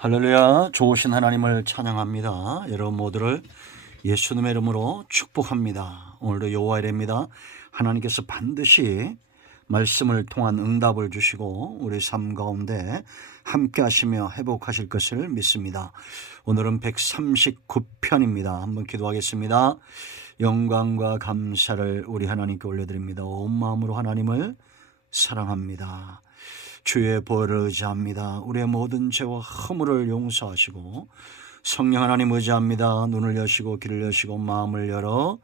할렐루야. 좋으신 하나님을 찬양합니다. 여러분 모두를 예수님의 이름으로 축복합니다. 오늘도 여호와의 일입니다. 하나님께서 반드시 말씀을 통한 응답을 주시고 우리 삶 가운데 함께 하시며 회복하실 것을 믿습니다. 오늘은 139편입니다. 한번 기도하겠습니다. 영광과 감사를 우리 하나님께 올려드립니다. 온 마음으로 하나님을 사랑합니다. 주의 보혈을 의지합니다. 우리의 모든 죄와 허물을 용서하시고 성령 하나님 의지합니다. 눈을 여시고 귀를 여시고 마음을 열어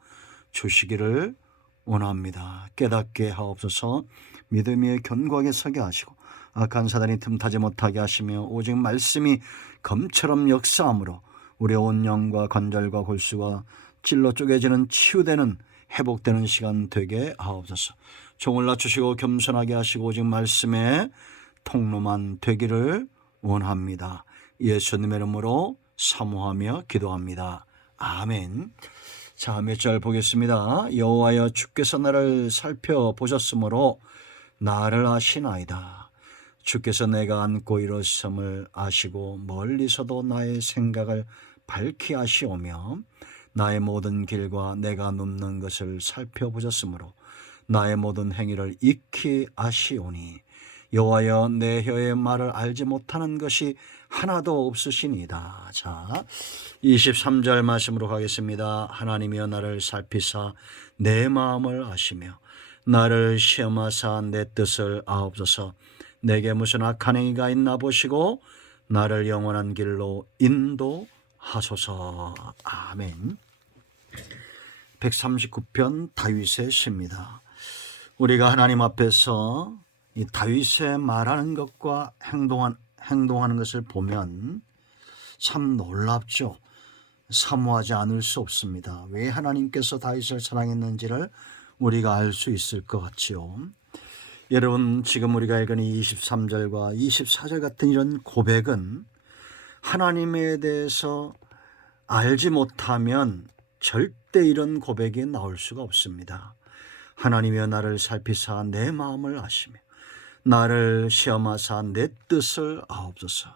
주시기를 원합니다. 깨닫게 하옵소서. 믿음이 견고하게 서게 하시고 악한 사단이 틈타지 못하게 하시며 오직 말씀이 검처럼 역사함으로 우리의 온 영과 관절과 골수가 찔러 쪼개지는 치유되는 회복되는 시간 되게 하옵소서. 종을 낮추시고 겸손하게 하시고 오직 말씀에 통로만 되기를 원합니다. 예수님의 이름으로 사모하며 기도합니다. 아멘. 자, 몇 절 보겠습니다. 여호와여 주께서 나를 살펴보셨으므로 나를 아시나이다. 주께서 내가 앉고 일어섬을 아시고 멀리서도 나의 생각을 밝히 아시오며 나의 모든 길과 내가 눕는 것을 살펴보셨으므로 나의 모든 행위를 익히 아시오니 여호와여 내 혀의 말을 알지 못하는 것이 하나도 없으시니이다. 자, 23절 말씀으로 가겠습니다. 하나님이여 나를 살피사 내 마음을 아시며 나를 시험하사 내 뜻을 아옵소서. 내게 무슨 악한 행위가 있나 보시고 나를 영원한 길로 인도하소서. 아멘. 139편 다윗의 시입니다. 우리가 하나님 앞에서 이 다윗의 말하는 것과 행동하는 것을 보면 참 놀랍죠. 사모하지 않을 수 없습니다. 왜 하나님께서 다윗을 사랑했는지를 우리가 알 수 있을 것 같지요. 여러분, 지금 우리가 읽은 23절과 24절 같은 이런 고백은 하나님에 대해서 알지 못하면 절대 이런 고백이 나올 수가 없습니다. 하나님이여 나를 살피사 내 마음을 아시며 나를 시험하사 내 뜻을 아옵소서.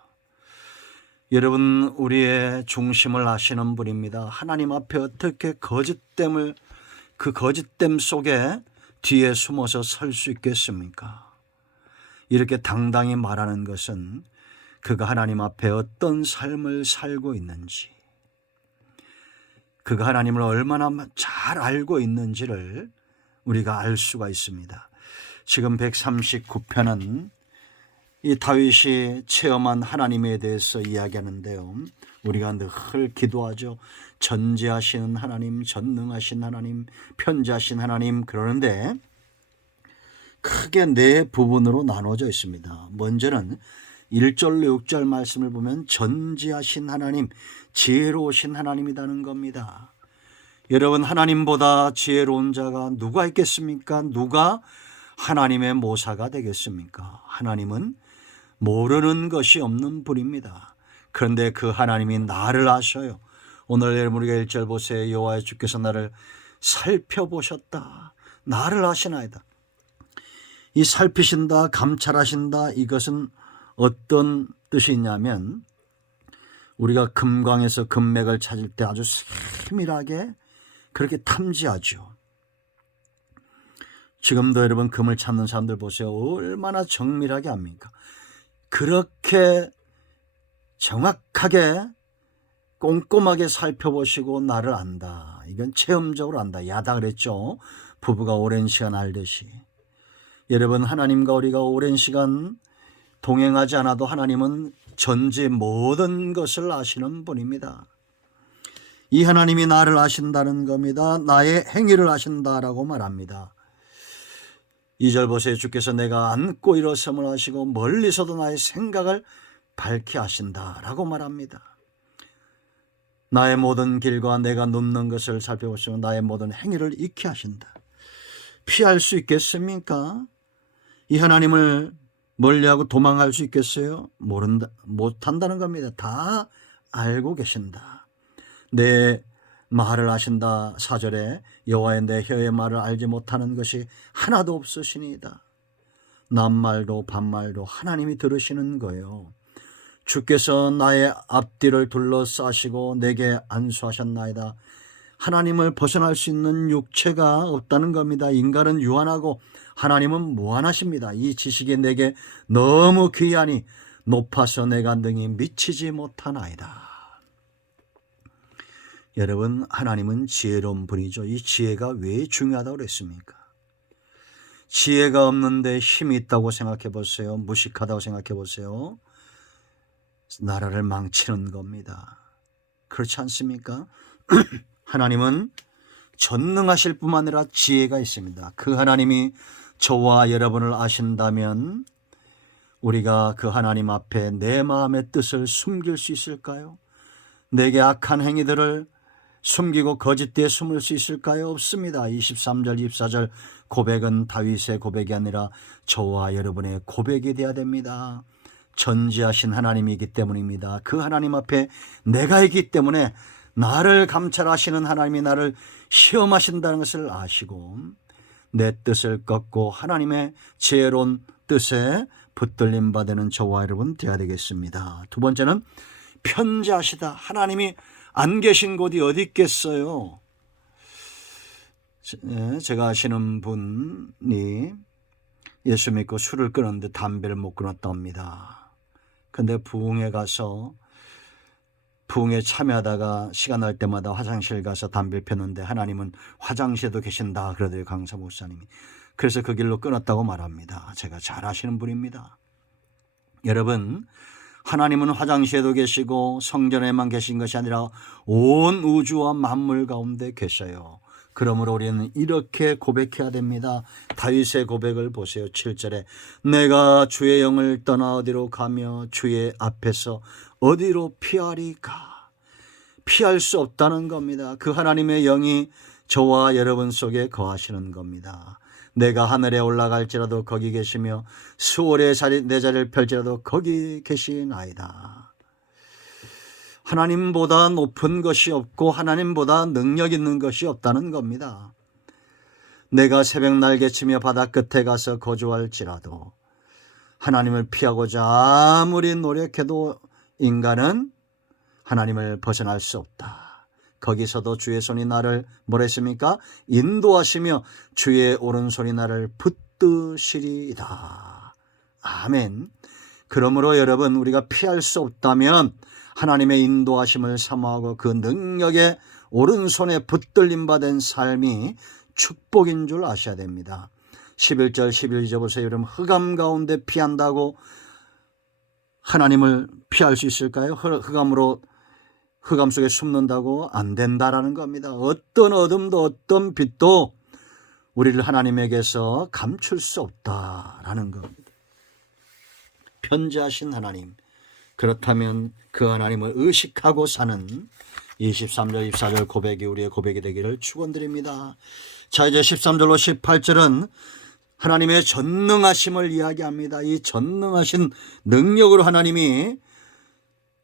여러분, 우리의 중심을 아시는 분입니다. 하나님 앞에 어떻게 그 거짓됨 속에 뒤에 숨어서 설 수 있겠습니까? 이렇게 당당히 말하는 것은 그가 하나님 앞에 어떤 삶을 살고 있는지, 그가 하나님을 얼마나 잘 알고 있는지를 우리가 알 수가 있습니다. 지금 139편은 이 다윗이 체험한 하나님에 대해서 이야기하는데요. 우리가 늘 기도하죠. 전지하시는 하나님, 전능하신 하나님, 편지하신 하나님. 그러는데 크게 네 부분으로 나눠져 있습니다. 먼저는 1절로 6절 말씀을 보면 전지하신 하나님, 지혜로우신 하나님이라는 겁니다. 여러분, 하나님보다 지혜로운 자가 누가 있겠습니까? 누가 하나님의 모사가 되겠습니까? 하나님은 모르는 것이 없는 분입니다. 그런데 그 하나님이 나를 아셔요. 오늘 여러분 우리가 1절 보세요. 여호와의 주께서 나를 살펴보셨다. 나를 아시나이다. 이 살피신다, 감찰하신다, 이것은 어떤 뜻이 있냐면 우리가 금광에서 금맥을 찾을 때 아주 세밀하게 그렇게 탐지하죠. 지금도 여러분 금을 찾는 사람들 보세요. 얼마나 정밀하게 합니까? 그렇게 정확하게 꼼꼼하게 살펴보시고 나를 안다. 이건 체험적으로 안다. 야다 그랬죠. 부부가 오랜 시간 알듯이. 여러분, 하나님과 우리가 오랜 시간 동행하지 않아도 하나님은 전지 모든 것을 아시는 분입니다. 이 하나님이 나를 아신다는 겁니다. 나의 행위를 아신다라고 말합니다. 2절 보세요. 주께서 내가 앉고 일어섬을 하시고 멀리서도 나의 생각을 밝히 하신다라고 말합니다. 나의 모든 길과 내가 눕는 것을 살펴보시고 나의 모든 행위를 익히 하신다. 피할 수 있겠습니까? 이 하나님을 멀리하고 도망갈 수 있겠어요? 못한다는 겁니다. 다 알고 계신다. 내 말을 하신다. 4절에 여호와의 내 혀의 말을 알지 못하는 것이 하나도 없으시니이다. 남말도 반말도 하나님이 들으시는 거예요. 주께서 나의 앞뒤를 둘러싸시고 내게 안수하셨나이다. 하나님을 벗어날 수 있는 육체가 없다는 겁니다. 인간은 유한하고 하나님은 무한하십니다. 이 지식이 내게 너무 귀하니 높아서 내가 능히 미치지 못하나이다. 여러분, 하나님은 지혜로운 분이죠. 이 지혜가 왜 중요하다고 그랬습니까? 지혜가 없는데 힘이 있다고 생각해 보세요. 무식하다고 생각해 보세요. 나라를 망치는 겁니다. 그렇지 않습니까? 하나님은 전능하실 뿐만 아니라 지혜가 있습니다. 그 하나님이 저와 여러분을 아신다면 우리가 그 하나님 앞에 내 마음의 뜻을 숨길 수 있을까요? 내게 악한 행위들을 숨기고 거짓되에 숨을 수 있을까요? 없습니다. 23절 24절 고백은 다윗의 고백이 아니라 저와 여러분의 고백이 되어야 됩니다. 전지하신 하나님이기 때문입니다. 그 하나님 앞에 내가 있기 때문에 나를 감찰하시는 하나님이 나를 시험하신다는 것을 아시고 내 뜻을 꺾고 하나님의 지혜로운 뜻에 붙들림 받는 저와 여러분 되어야 되겠습니다. 두 번째는 편지하시다. 하나님이 안 계신 곳이 어디 있겠어요? 제가 아시는 분이 예수 믿고 술을 끊었는데 담배를 못 끊었다 합니다. 근데 부흥회 가서 부흥에 참여하다가 시간 날 때마다 화장실 가서 담배를 폈는데 하나님은 화장실에도 계신다 그러더래요, 강사 목사님이. 그래서 그 길로 끊었다고 말합니다. 제가 잘 아시는 분입니다. 여러분, 하나님은 화장실에도 계시고 성전에만 계신 것이 아니라 온 우주와 만물 가운데 계셔요. 그러므로 우리는 이렇게 고백해야 됩니다. 다윗의 고백을 보세요. 7절에 내가 주의 영을 떠나 어디로 가며 주의 앞에서 어디로 피하리까? 피할 수 없다는 겁니다. 그 하나님의 영이 저와 여러분 속에 거하시는 겁니다. 내가 하늘에 올라갈지라도 거기 계시며 수월의 내 자리를 펼지라도 거기 계시나이다. 하나님보다 높은 것이 없고 하나님보다 능력 있는 것이 없다는 겁니다. 내가 새벽 날개치며 바다 끝에 가서 거주할지라도 하나님을 피하고자 아무리 노력해도 인간은 하나님을 벗어날 수 없다. 거기서도 주의 손이 나를 뭐랬습니까? 인도하시며 주의 오른손이 나를 붙드시리이다. 아멘. 그러므로 여러분, 우리가 피할 수 없다면 하나님의 인도하심을 사모하고 그 능력의 오른손에 붙들림 받은 삶이 축복인 줄 아셔야 됩니다. 11절 11절 보세요. 여러분, 흑암 가운데 피한다고 하나님을 피할 수 있을까요? 흑암 속에 숨는다고 안 된다라는 겁니다. 어떤 어둠도 어떤 빛도 우리를 하나님에게서 감출 수 없다라는 겁니다. 편지하신 하나님, 그렇다면 그 하나님을 의식하고 사는 23절 24절 고백이 우리의 고백이 되기를 축원드립니다. 자, 이제 13절로 18절은 하나님의 전능하심을 이야기합니다. 이 전능하신 능력으로 하나님이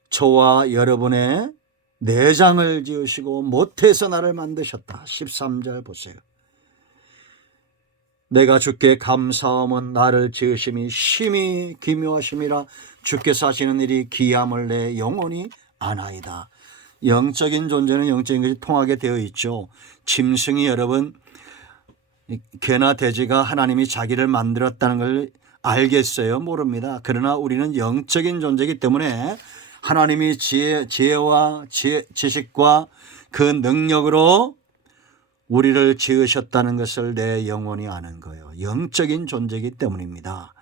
저와 여러분의 내장을 지으시고 모태에서 나를 만드셨다. 13절 보세요. 내가 주께 감사함은 나를 지으심이 심히 기묘하심이라 주께서 하시는 일이 기함을 내 영원히 아나이다. 영적인 존재는 영적인 것이 통하게 되어 있죠. 짐승이 여러분, 개나 돼지가 하나님이 자기를 만들었다는 걸 알겠어요? 모릅니다. 그러나 우리는 영적인 존재이기 때문에 하나님이 지혜와 지식과 그 능력으로 우리를 지으셨다는 것을 내 영혼이 아는 거예요. 영적인 존재이기 때문입니다.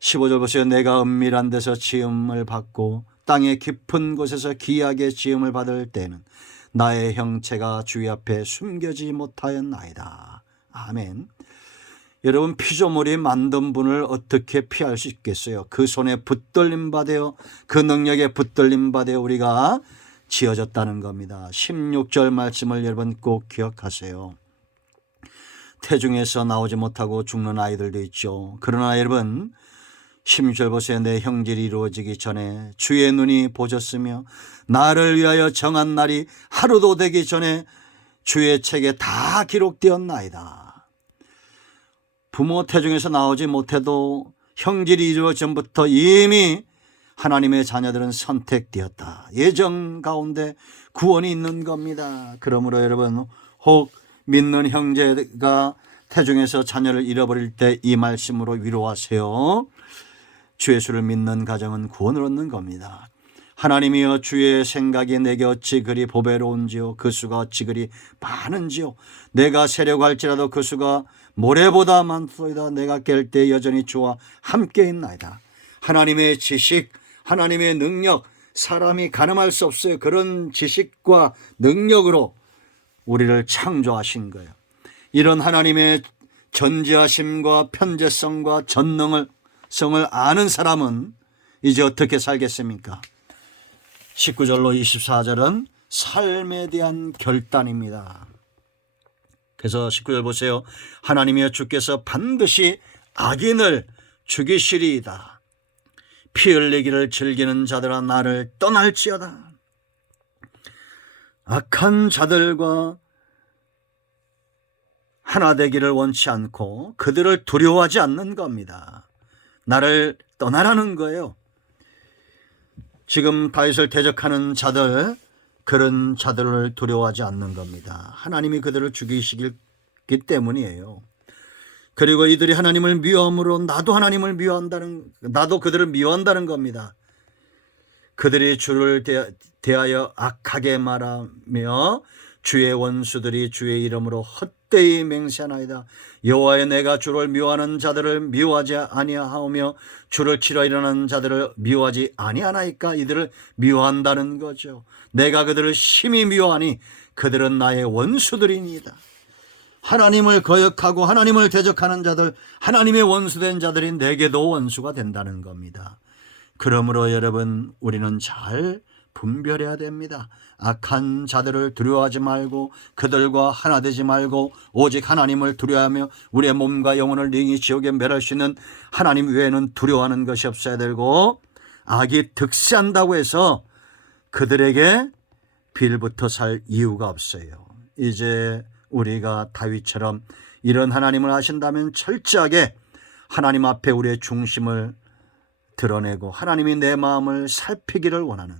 15절 보세요. 내가 은밀한 데서 지음을 받고 땅의 깊은 곳에서 귀하게 지음을 받을 때는 나의 형체가 주의 앞에 숨겨지지 못하였나이다. 아멘. 여러분, 피조물이 만든 분을 어떻게 피할 수 있겠어요? 그 손에 붙들림 받아요. 그 능력에 붙들림 받아요. 우리가 지어졌다는 겁니다. 16절 말씀을 여러분 꼭 기억하세요. 태중에서 나오지 못하고 죽는 아이들도 있죠. 그러나 여러분, 16절 보세요. 내 형질이 이루어지기 전에 주의 눈이 보셨으며 나를 위하여 정한 날이 하루도 되기 전에 주의 책에 다 기록되었나이다. 부모 태중에서 나오지 못해도 형질이 이루어진 전부터 이미 하나님의 자녀들은 선택되었다. 예정 가운데 구원이 있는 겁니다. 그러므로 여러분, 혹 믿는 형제가 태중에서 자녀를 잃어버릴 때 이 말씀으로 위로하세요. 주 예수를 믿는 가정은 구원을 얻는 겁니다. 하나님이여, 주의 생각이 내게 어찌 그리 보배로운지요, 그 수가 어찌 그리 많은지요. 내가 세려고 할지라도 그 수가 모래보다 많소이다. 내가 깰 때 여전히 주와 함께 있나이다. 하나님의 지식, 하나님의 능력, 사람이 가늠할 수 없어요. 그런 지식과 능력으로 우리를 창조하신 거예요. 이런 하나님의 전지하심과 편재성과 전능성을 아는 사람은 이제 어떻게 살겠습니까? 19절로 24절은 삶에 대한 결단입니다. 그래서 19절 보세요. 하나님이여, 주께서 반드시 악인을 죽이시리이다. 피 흘리기를 즐기는 자들아 나를 떠날지어다. 악한 자들과 하나 되기를 원치 않고 그들을 두려워하지 않는 겁니다. 나를 떠나라는 거예요. 지금 다윗을 대적하는 자들, 그런 자들을 두려워하지 않는 겁니다. 하나님이 그들을 죽이시기 때문이에요. 그리고 이들이 하나님을 미워함으로 나도 그들을 미워한다는 겁니다. 그들이 주를 대하여 악하게 말하며 주의 원수들이 주의 이름으로 헛되이 맹세하나이다. 여호와여, 내가 주를 미워하는 자들을 미워하지 아니하오며 주를 치러 일어나는 자들을 미워하지 아니하나이까? 이들을 미워한다는 거죠. 내가 그들을 심히 미워하니 그들은 나의 원수들이니이다. 하나님을 거역하고 하나님을 대적하는 자들, 하나님의 원수된 자들이 내게도 원수가 된다는 겁니다. 그러므로 여러분, 우리는 잘 분별해야 됩니다. 악한 자들을 두려워하지 말고 그들과 하나 되지 말고 오직 하나님을 두려워하며 우리의 몸과 영혼을 능히 지옥에 멸할 수 있는 하나님 외에는 두려워하는 것이 없어야 되고, 악이 득세한다고 해서 그들에게 빌붙어 살 이유가 없어요. 이제 우리가 다윗처럼 이런 하나님을 아신다면 철저하게 하나님 앞에 우리의 중심을 드러내고 하나님이 내 마음을 살피기를 원하는,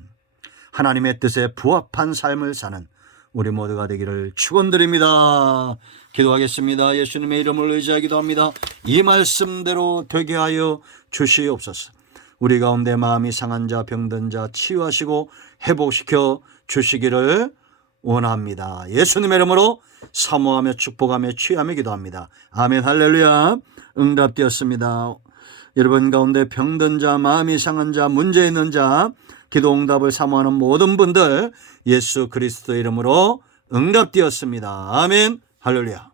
하나님의 뜻에 부합한 삶을 사는 우리 모두가 되기를 축원드립니다. 기도하겠습니다. 예수님의 이름을 의지하기도 합니다. 이 말씀대로 되게 하여 주시옵소서. 우리 가운데 마음이 상한 자, 병든 자 치유하시고 회복시켜 주시기를 원합니다. 예수님의 이름으로 사모하며 축복하며 취하며 기도합니다. 아멘. 할렐루야. 응답되었습니다. 여러분 가운데 병든 자, 마음이 상한 자, 문제 있는 자, 기도 응답을 사모하는 모든 분들 예수 그리스도 이름으로 응답되었습니다. 아멘. 할렐루야.